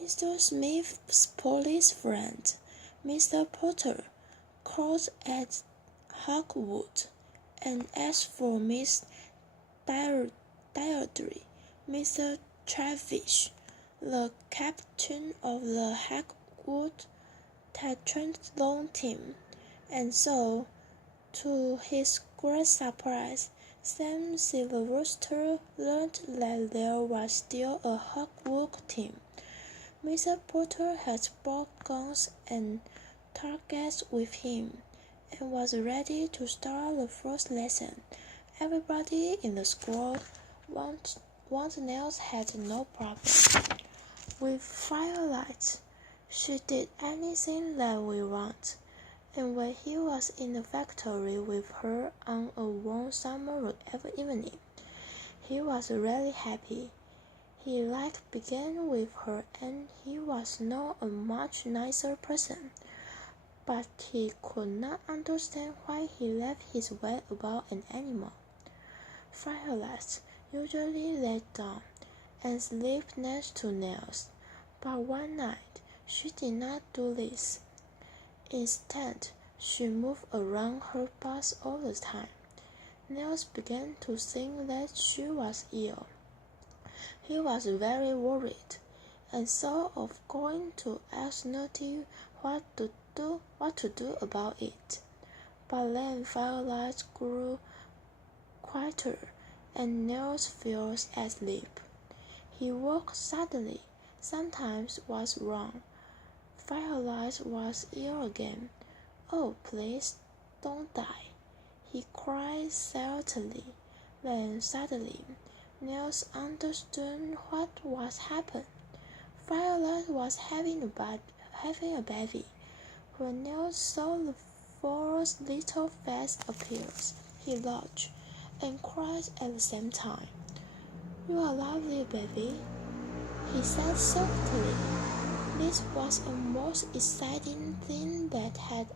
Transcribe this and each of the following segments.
Mr. Smith's police friend, Mr. Potter, called at Hawkwood and asked for Miss Deirdre. Mr. Travish, the captain of the Hawkwood Triathlon team, and so, to his great surprise, Sam Sylvester learned that there was still a Hawkwood team. Mr. Potter had brought guns and targets with him, and was ready to start the first lesson. Everybody in the school want Nels had no problem. With Firelight, she did anything that we want, and when he was in the factory with her on a warm summer evening, he was really happy. He liked being with her, and he was now a much nicer person. But he could not understand why he left his way about an animal. Firelight usually lay down and slept next to Nels, but one night she did not do this. Instead, she moved around her bus all the time. Nels began to think that she was ill. He was very worried, and thought of going to ask Nutty what to do about it. But then Firelight grew quieter, and Nels fell asleep. He woke suddenly. Sometimes was wrong. Firelight was ill again. "Oh, please, don't die," he cried sadly. Then suddenly, Nels understood what was happened. Firelight was having a baby. When Nels saw the four's little face appear, he laughed and cried at the same time. "You are lovely, baby," he said softly. This was the most exciting thing that had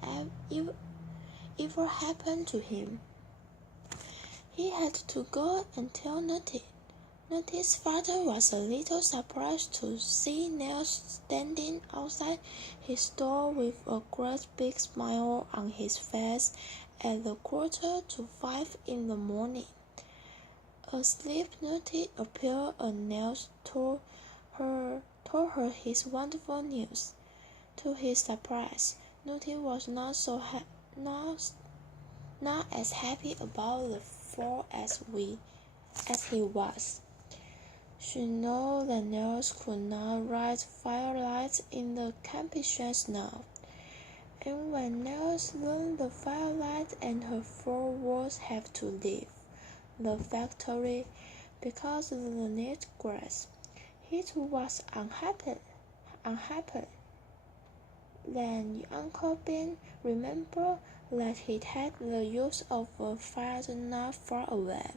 ever happened to him. He had to go and tell Nutty. Nutty's father was a little surprised to see Nels standing outside his door with a great big smile on his face at the 4:45 in the morning. Asleep, Nutty appeared, and Nels told her his wonderful news. To his surprise, Nutty was not as happy about the fall as he was. She knew that Nels could not ride Firelight in the competitions now, and when Nels learned the Firelight and her four would have to leave the factory because of the neat grass, he too was unhappy. Then Uncle Ben remembered that he had the use of a fire not far away.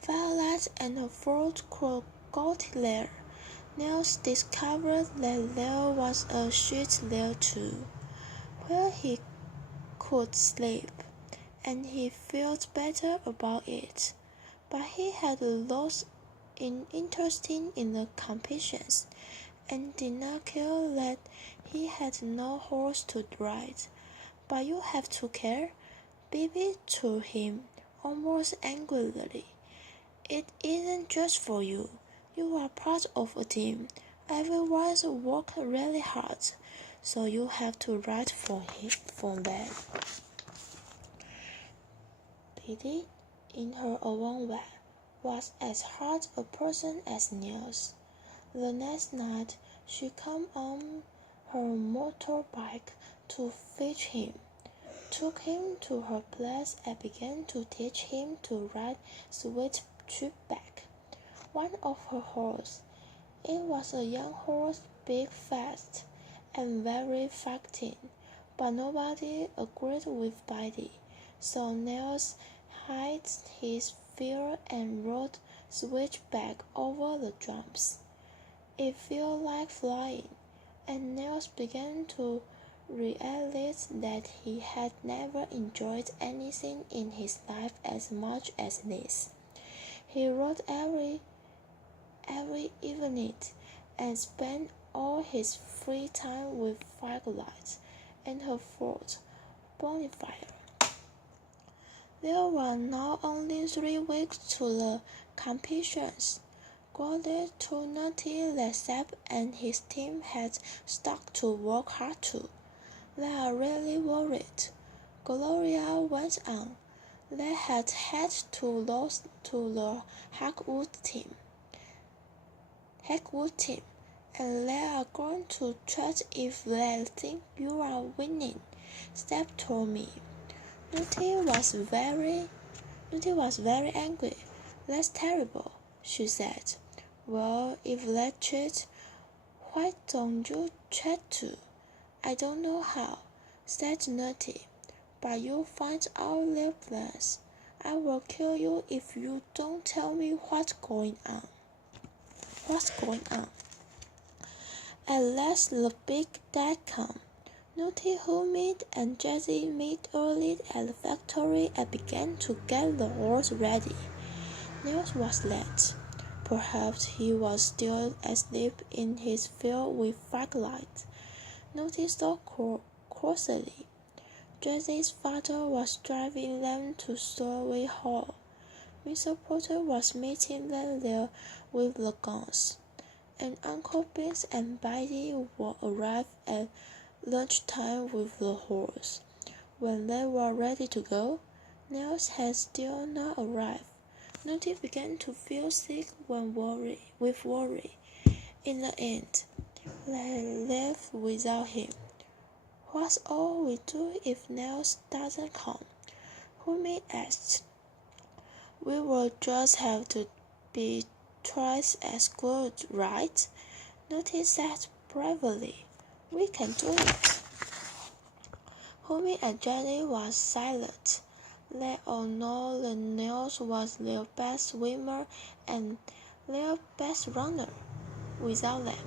Firelight and the four could go there. Nels discovered that there was a shed there too, where he could sleep, and he felt better about it. But he had lost interest in the competitions, and did not care that he had no horse to ride. "But you have to care," Bibi told him, almost angrily. "It isn't just for you. You are part of a team. Everyone's worked really hard, so you have to ride for them." Bibi, in her own way, was as hard a person as Nels. The next night, she came on her motorbike to fetch him, took him to her place, and began to teach him to ride switchback, one of her horses. It was a young horse, big, fast, and very fighting, but nobody agreed with Bibi, so Nels hid his fear and rode switchback over the jumps. It felt like flying, and Nels began to realize that he had never enjoyed anything in his life as much as this. He rode every evening, and spent all his free time with firelight and her fort bonfire. There were now only 3 weeks to the competitions. Granted to notice that Seb and his team had stuck to work hard too. They are really worried, Gloria went on. They had to lose to the Hackwood team, and they are going to check if they think you are winning, Seb told me. Nutty was very angry. That's terrible, she said. Well, if they cheat, why don't you cheat too? I don't know how, said Nutty, but you'll find out their plans. I will kill you if you don't tell me what's going on. At last the big day came. Nutty, Humid, and Jessie met early at the factory and began to get the horse ready. Nils was late. Perhaps he was still asleep in his field with firelight. Nutty thought crossly. Jessie's father was driving them to Storey Hall. Mr. Porter was meeting them there with the guns, and Uncle Binks and Betty would arrive at lunchtime with the horse. When they were ready to go, Nils had still not arrived. Nutty began to feel sick with worry. In the end, they left without him. What's all we do if Nils doesn't come? Humi asked. We will just have to be twice as good, right? Nutty said bravely. We can do it. Humi and Jenny was silent. They all know that Nils was their best swimmer and their best runner. Without them,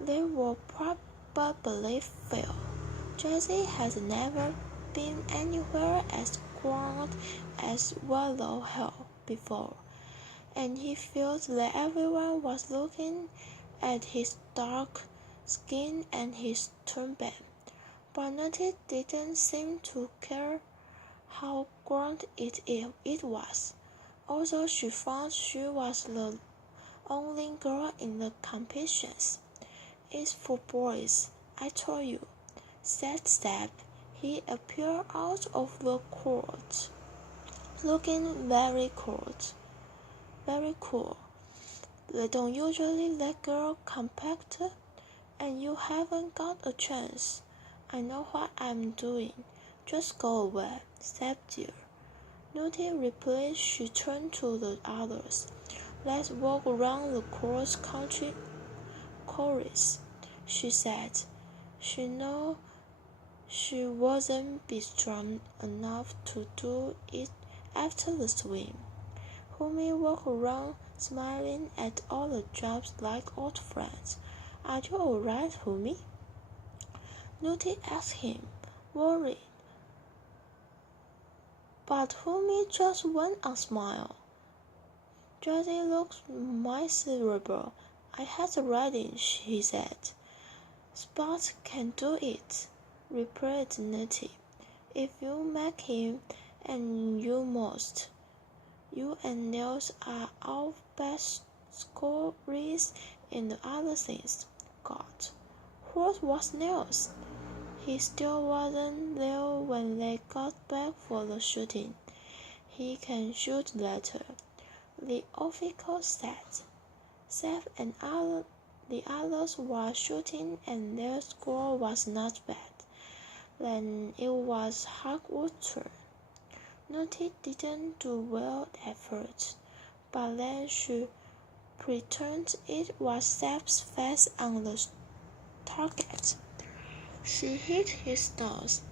they would probably fail. Jessie has never been anywhere as grand as Wallow Hill before, and he felt that everyone was looking at his dark skin and his turban. But Nutty didn't seem to care how grand it was. Also, she found she was the only girl in the competitions. It's for boys, I told you, said Seb. He appeared out of the court, looking very cool. They don't usually let girls compete, and you haven't got a chance. I know what I'm doing. Just go away, Seb dear. Nutty replied. She turned to the others. Let's walk around the cross-country course, she said. She knew she wasn't be strong enough to do it after the swim. Humi walked around, smiling at all the jumps like old friends. Are you all right, Humi? Nutty asked him, worried. But Humi just went on smile. Jessie looked miserable. I had a riding, he said. Spot can do it, replied Nutty. If you make him, and you must. You and Nils are our best scorers in the other things. God, what was Nils? He still wasn't there when they got back for the shooting. He can shoot later, the official said. Seth and the others were shooting and their score was not bad. Then it was Hackwood's turn. Nutty didn't do well at first, but then she pretended it was Seb's face on the target. She hit his nose,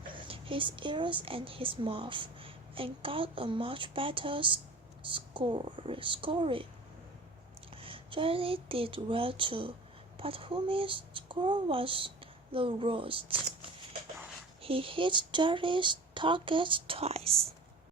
his ears and his mouth, and got a much better score. Jerry did well too, but Humi's score was the worst. He hit Jerry's target twice.